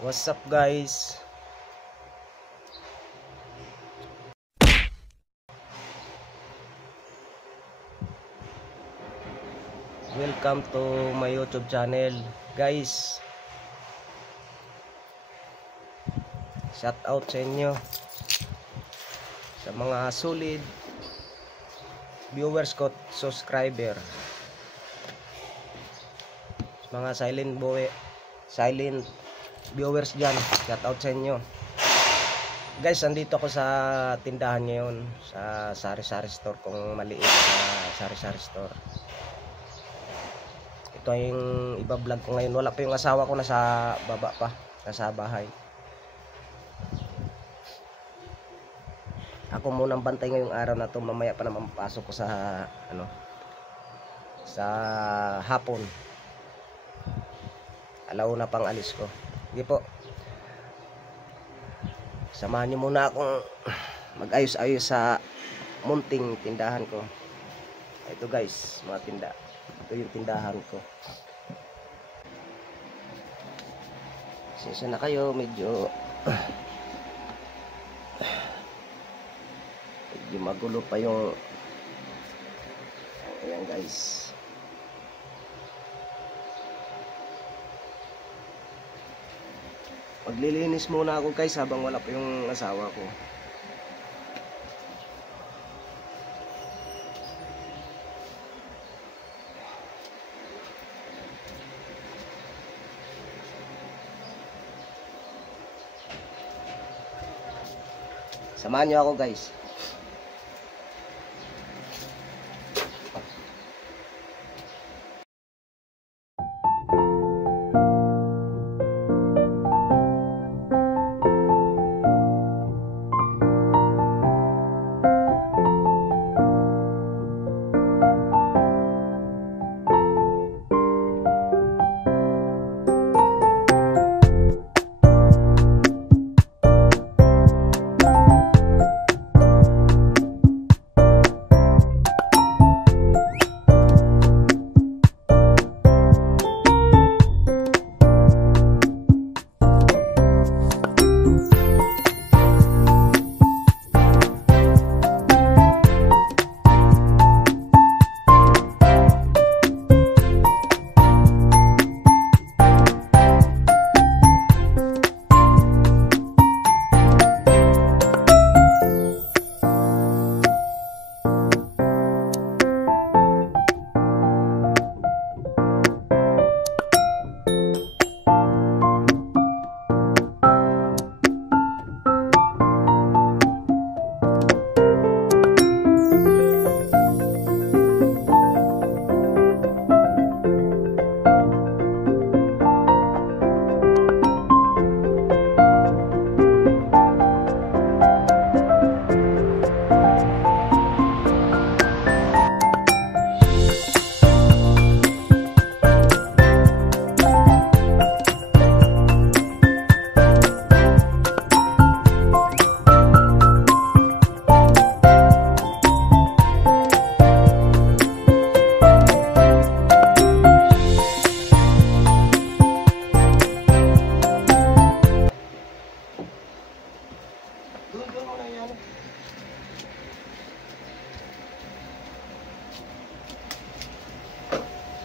What's up guys? Welcome to my YouTube channel guys. Shout out sa inyo, sa mga solid viewers ko, subscriber, mga silent viewers dyan. Shout out sa inyo guys. Andito ako sa tindahan ngayon, sa sari-sari store kong maliit na sari-sari store. Ito yung iba-vlog ko ngayon. Wala pa yung asawa ko, nasa baba pa, nasa bahay. Ako munang bantay ngayong araw na to. Mamaya pa naman pasok ko sa sa hapon. Alauna pang alis ko. Sige po, samahan niyo muna akong mag-ayos-ayos sa munting tindahan ko. Ito guys, mga tinda. Ito yung tindahan ko. Sisa na kayo, medyo magulo pa yung ayan guys. Maglilinis muna ako guys habang wala pa yung asawa ko. Samahan niyo ako guys.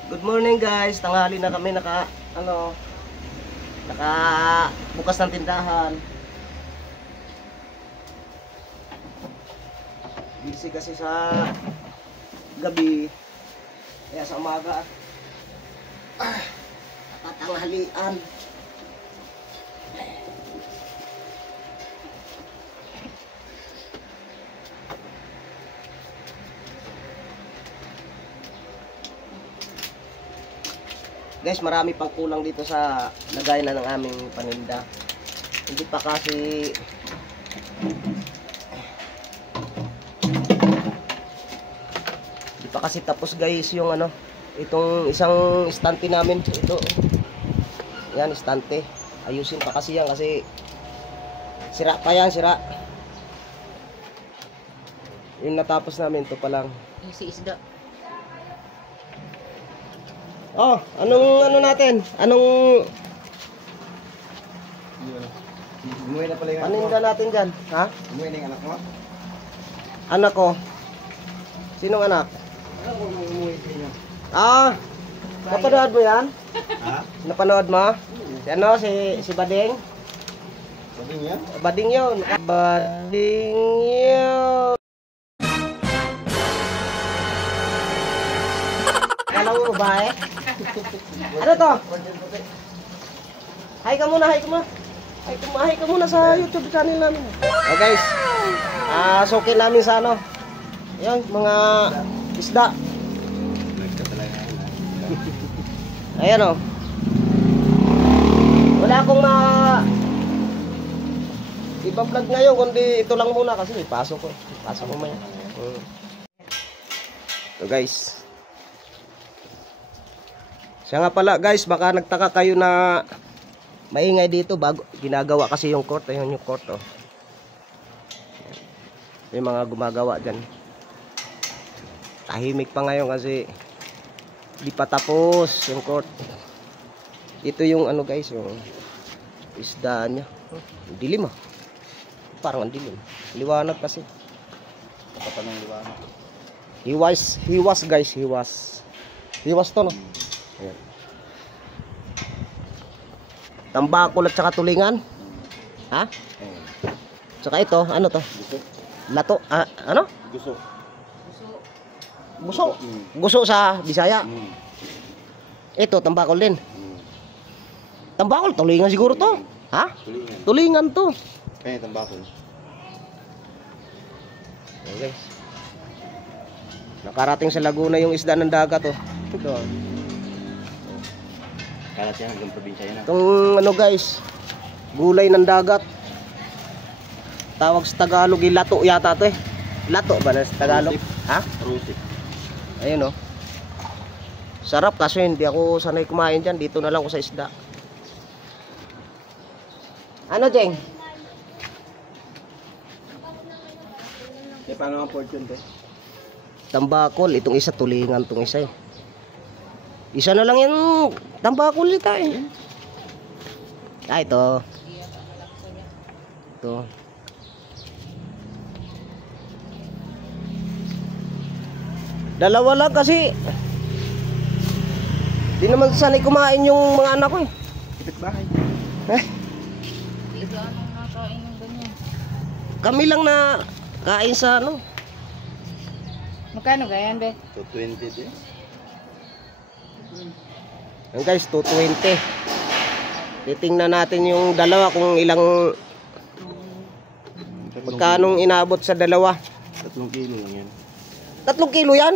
Good morning guys, tanghali na kami, bukas ng tindahan. Busy kasi sa gabi, kaya sa umaga tatanghalian. Guys, marami pang kulang dito sa lagayan na ng aming paninda. Hindi pa kasi tapos guys yung itong isang estante namin. Ito. Yan, estante. Ayusin pa kasi yan kasi sira pa yan, sira. Yung natapos namin, ito pa lang. Si isda. Oh, anong natin? Anong Umuwi na pala yung anak mo. Paninda natin dyan. Ha? Umuwi na yung anak mo? Anak ko. Sinong anak? Ano kung umuwi sa inyo? Ah! Napanood mo yan? Ha? Napanood mo? Si ano? Si Bading? Sabi niya? Bading yun. Bading yun. Alam mo ba eh? Ano to? Hi ka muna, hi ka muna. Hi ka muna sa YouTube channel namin. Oh guys, sukin namin sa ano. Yan, mga isda. Nagkatalaga na. Ayan o. Wala akong iba-vlog ngayon, kundi ito lang muna kasi may pasok ko. Pasok ko maya. So guys. Siya nga pala guys, baka nagtaka kayo na maingay dito bago ginagawa kasi yung court. Ayun yung court oh. May mga gumagawa dyan. Tahimik pa ngayon kasi di pa tapos yung court. Ito yung ano guys, yung isdaan niya. Dilim ah. Parang ang dilim. Liwanag kasi. Kapatan ng liwanag. Hiwas guys, hiwas. Hiwas to no. Ayan. Tambakol at saka tulingan. Ha? Saka ito, ano to? Gusto? Lato, ano? Gusto. Guso. Guso sa Bisaya. Mm. Ito, tambakol din. Mm. Tambakol, tulingan siguro to. Ha? Tulingan. Tulingan to. Kaya tambakol. Okay. Nakarating sa Laguna yung isda ng dagat oh. Ito. Kalat yan hanggang probinsya yan. Itong ano guys, gulay ng dagat. Tawag sa Tagalog, lato yata to eh. Lato ba na sa Tagalog? Ha? Rusik. Ayun oh. Sarap kasi hindi ako sanay kumain dyan. Dito na lang ako sa isda. Ano, Jeng? Paano ang fortune te? Tambakol. Itong isa, tulingan itong isa eh. Isa na lang yung tambakol nita eh. Ito. Ito. Dalawa lang kasi di naman sanay kumain yung mga anak ko eh. Kapit bahay. Ito anong nakain yung ganyan? Kami lang na kain sa ano. Magkano ganyan be? 220 te. Yan guys, 220. Titingnan natin yung dalawa kung ilang magkanong inabot sa dalawa. 3 kilo lang yan. 3 kilo yan?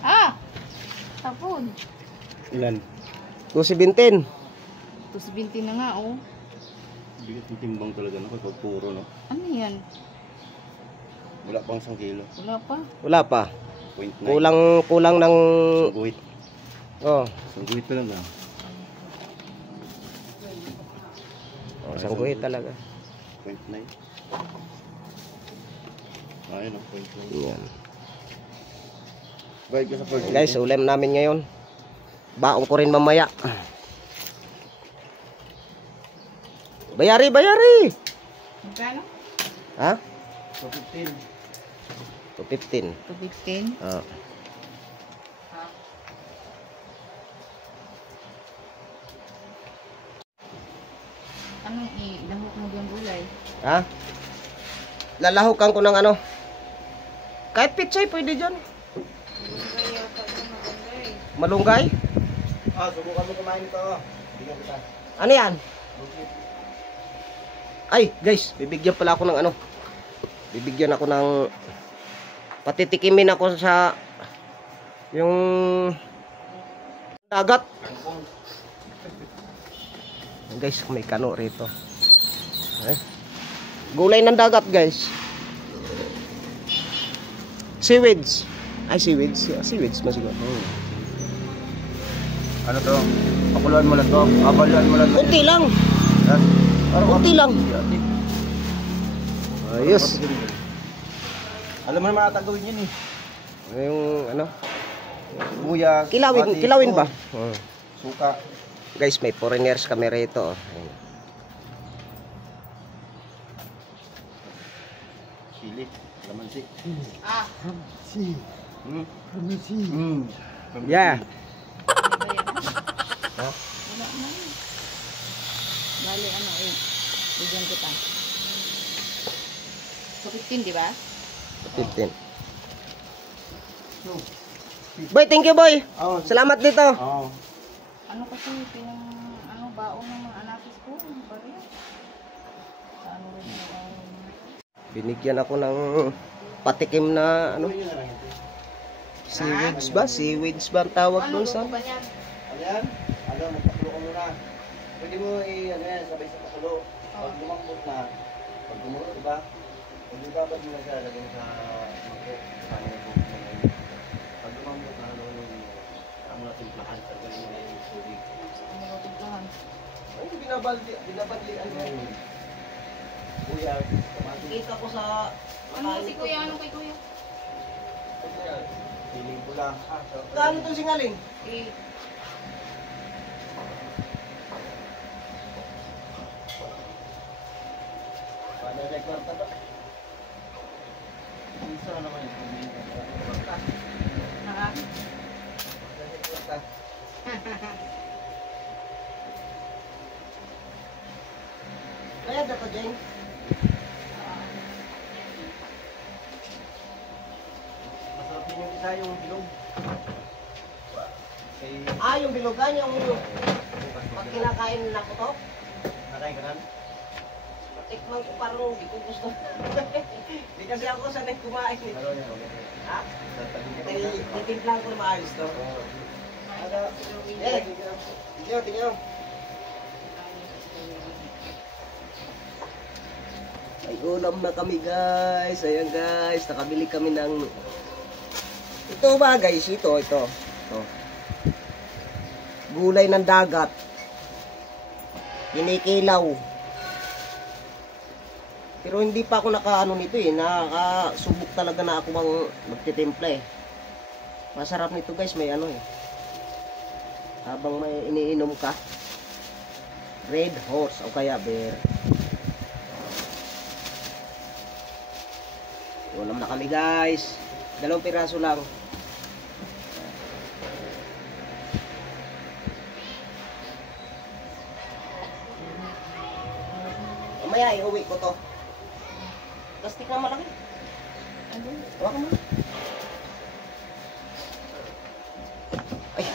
Ah! Tapon. Ilan? 217. 220 na nga oh. Bigat yung timbang talaga no? Pag puro no? Ano yan? Wala pang 1 kilo. Wala pa. Wala pa. 0.9. Kulang ng Guhit. oh, Isang guhit pa lang lang. isang guhit talaga. 0.9. Ayun o, 0.9. Yan. Bayad ka sa fortune. Guys, ulam namin ngayon. Baon ko rin mamaya. Bayari, bayari. Magkano? Ha? 215. 215. 215. Oh. Anong ilahok mo yung gulay? Ha? Lalahukan ko ng ano. Kahit pitsay pwede dyan. Malunggay? Subukan mo kumain ito. Bigyan kita. Ano yan? Ay, guys, bibigyan pala ako ng ano. Bibigyan ako ng patitikimin ako sa yung dagat. Guys, may kano rito. Gulay ng dagat, guys. Seaweeds. Ay, seaweeds. Seaweeds masiguro. Ano to? Pakuluan mo lang to. Kabaluan mo lang. Kunti lang. Ha? Kunti lang. Ayos. Alam mo naman natagawin yun eh. Yung ano? Sibuyas. Kilawin, pati, kilawin ba? Suka. Guys, may foreigners kami rito. Lamansi. Ah, Hmm? Yeah. ano ba yan? Ha? Wala na yun. Bali, ano eh. Bigyan kita. So, 15, di ba? 15. Boy, thank you boy. Oh, Salamat dito. oh. Ano kasi, yung ano, baon ng mga anakis ko. Ano ba yan? Sa ano rin yung baon. Binigyan ako ng patikim na ano, seaweeds ba? Seaweeds ba ang tawag Ano, doon sa? luto ba yan? Ano yan? Ano, magpakulo ka muna. Pwede mo ano yan, sabay sa pakulo. Pag lumambot na, pag gumulo, diba? Pag ibabad mo na siya, lagyan mo sa mangkok. Sana yung buhok mo na yun. Pag lumambot na, lulong mo. Ang natin plahan, tanggalin mo na yung tubig. Ano lutuplahan? Ay, binabaldian mo. Kuya, kamati. Kita ko sa Ano si kuya? Ano kay kuya? Piling ko lang. Kano itong singaling? Eh, Paano record ka ba? Isa naman yung pumili ka. naka. Kaya dato, Jeng. Masarap din yung isa yung bilog. Kay... Ah, yung bilogan, yung pag kinakain na ko to. Nakain ka na? Tikman ko parang hindi ko gusto. Hindi kasi ako sanay kumain. Ano yan? Ha? Tatagin ka. Titimplang ko maayos to. Eh, tingnan, tingnan. Ay, ulam na kami guys. Ayan guys, nakabili kami ng... Ito ba guys? Ito. Gulay ng dagat. Kinikilaw. Pero hindi pa ako nakaano nito eh. Nakasubok talaga na ako bang magtitimpla eh. Masarap nito guys, may ano eh. Habang may iniinom ka. Red horse o kaya bear. Ulam na kami guys. 2 piraso lang. Mamaya iuwi ko to. Plastic na malaki. Hawakan mo. Ay.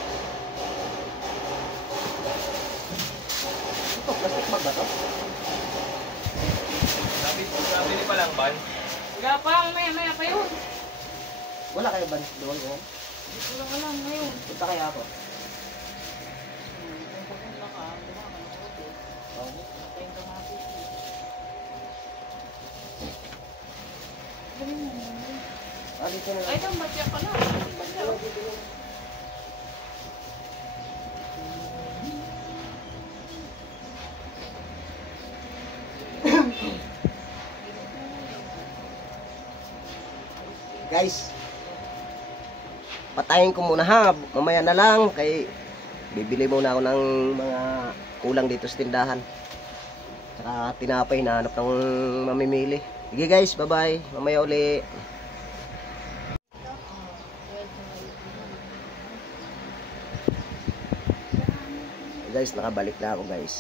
Ito, plastic bag ba to? Sabi pa lang ba? Wala pa, maya pa yun. Wala kayo ba doon ko? Dito lang ka lang ngayon. Punta kaya ako. Kung pupunta ka, diba ka na hotel. Patay ka nga dito. Dali mo naman. Ah, dito na. Ay, itong batya pala. Batya. Guys, patayin ko muna ha. Mamaya na lang. Kay bibili muna ako ng mga kulang dito sa tindahan. Saka tinapay, hinahanap ng mamimili. Sige guys, bye bye. Mamaya uli. Guys, nakabalik na ako guys.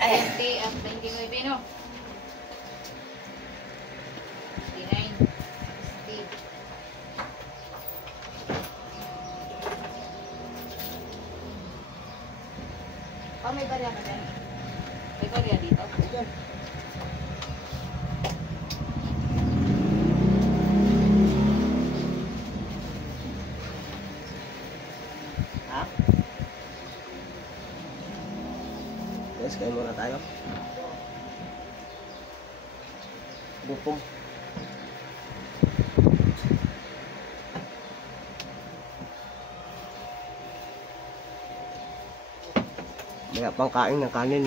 Ay, at 29, no? 59, 60. Oh, may barya ka dyan. May barya dito. Ha? Guys, kain muna tayo. Gutom. May pang kain ng kanin.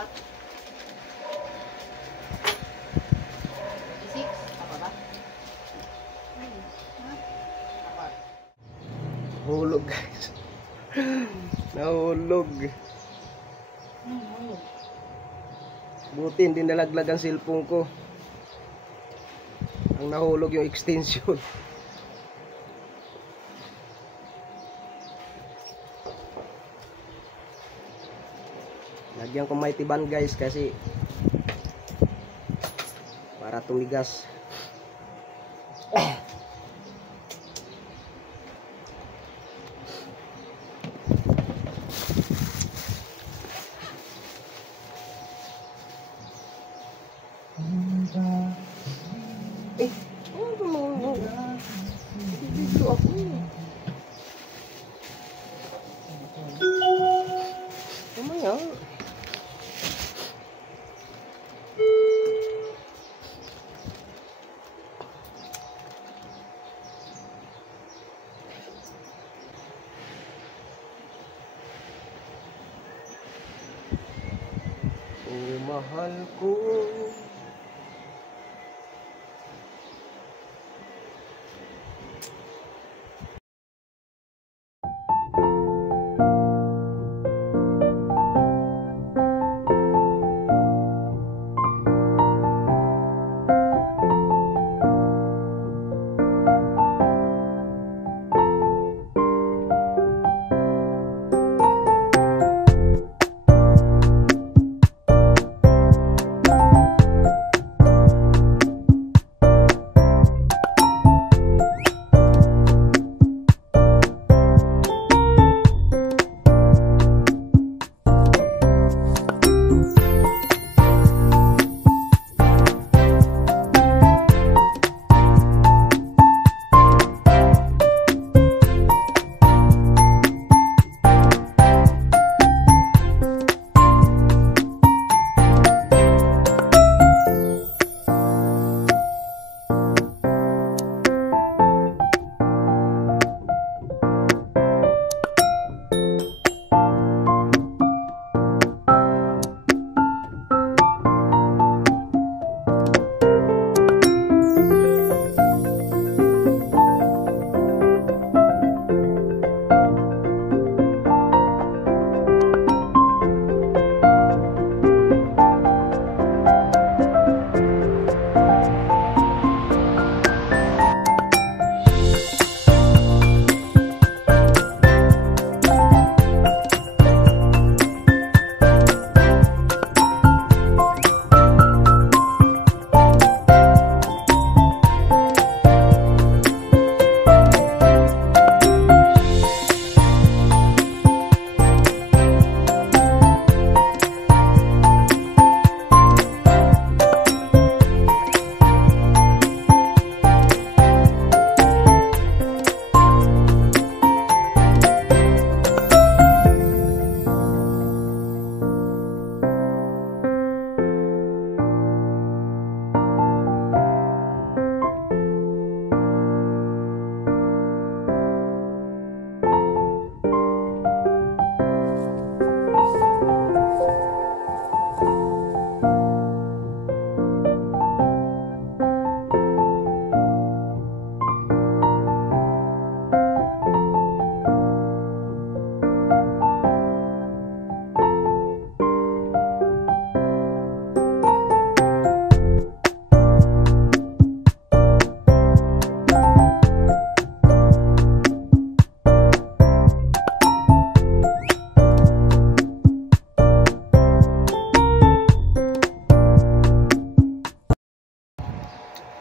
Apat. 26. Tama ba? Ha? Apat. Hulog guys. Nahulog. Ayun. Buti hindi nalaglag ang cellphone ko. Ang nahulog yung extension. Lagyan ko mighty band guys kasi para tumigas. Dito ako eh. Mamaya. Oh, mahal ko.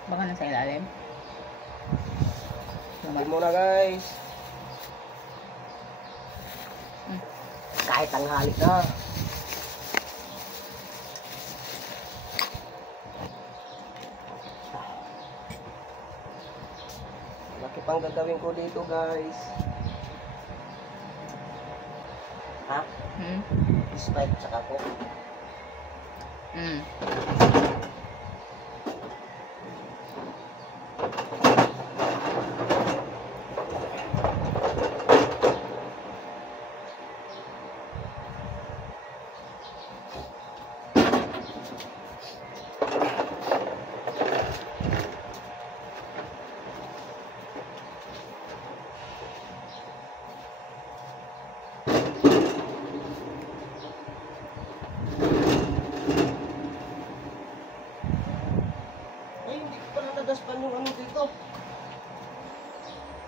Baka nasa ilalim. Sabi muna guys. Kahit tanghali na. Laki pang gagawin ko dito guys. Ha? Sprite tsaka ko.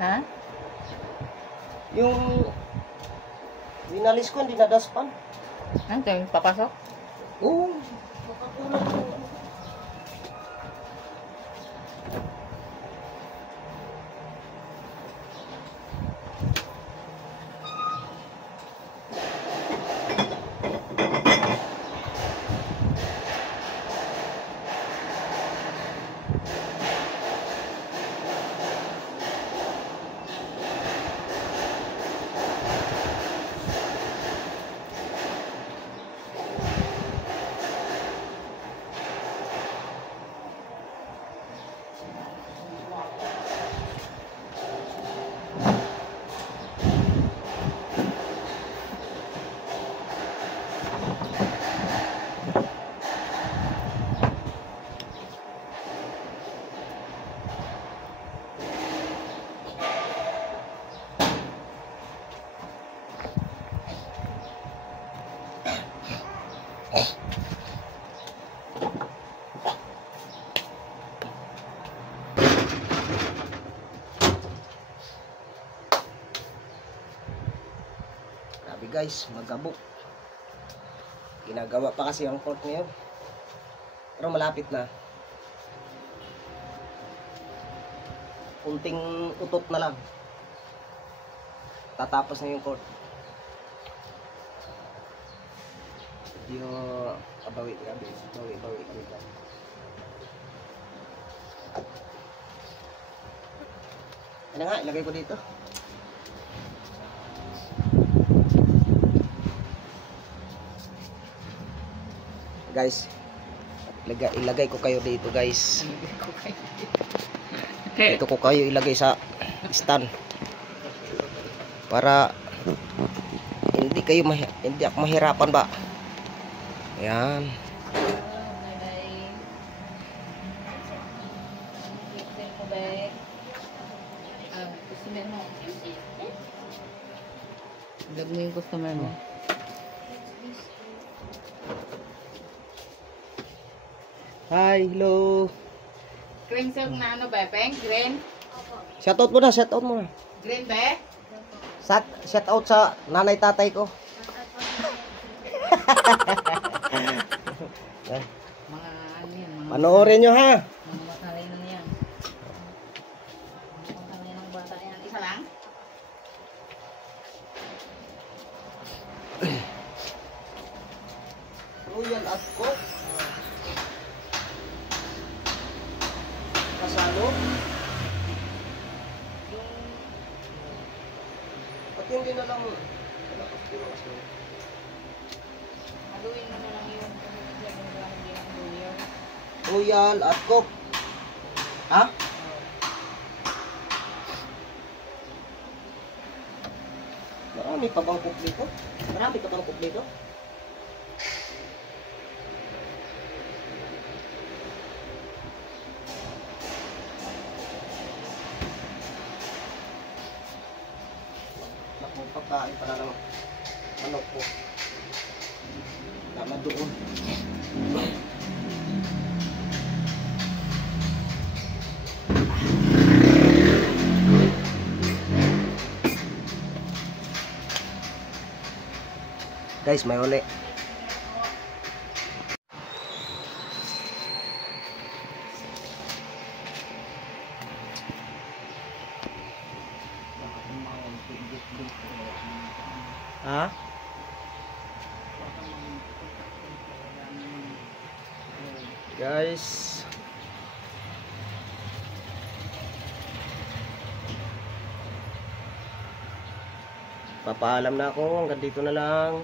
Ha? Yung winalis ko, hindi nadaspan. Ano tayo? Papasok? Oo. Makakulang yung ano. Grabe guys, magabok. Ginagawa pa kasi ang court ngayon. Pero malapit na. Kunting utot na lang. Tatapos na yung court. Medyo kabawi, grabe. Bawi kami dyan. Ano nga, ilagay ko dito. Guys, ilagay ko kayo dito guys. Dito ko kayo ilagay sa stand. Para hindi ako mahirapan ba. Ayan. Vlog mo yung customer mo. Hi, hello. Green silk na ano ba? Peng? Green? Shoutout mo na, shoutout mo na. Green ba? Shoutout sa nanay tatay ko. Mga ano yan? Mga Panoorin nyo ha. mga matalay na yan. Mga matalay ng bata yan. Isa lang? Royal at Cook. Kasalo. At hindi na lang. Haluin mo na lang yun. Royal at Cook. Ha? Marami pa bang cook dito? Marami pa bang cook dito? Naku, pagkain para lang manok ko. Tama doon. Guys, may uli. Ha? Guys, papaalam na ako, hanggang dito na lang.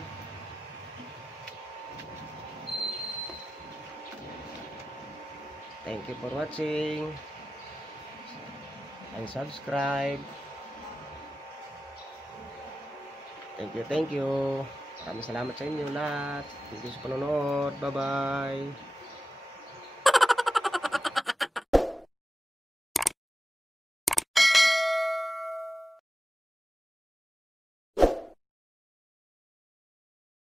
Thank you for watching and subscribe. Thank you. Maraming salamat sa inyo lahat. Thank you sa panonood. Bye-bye.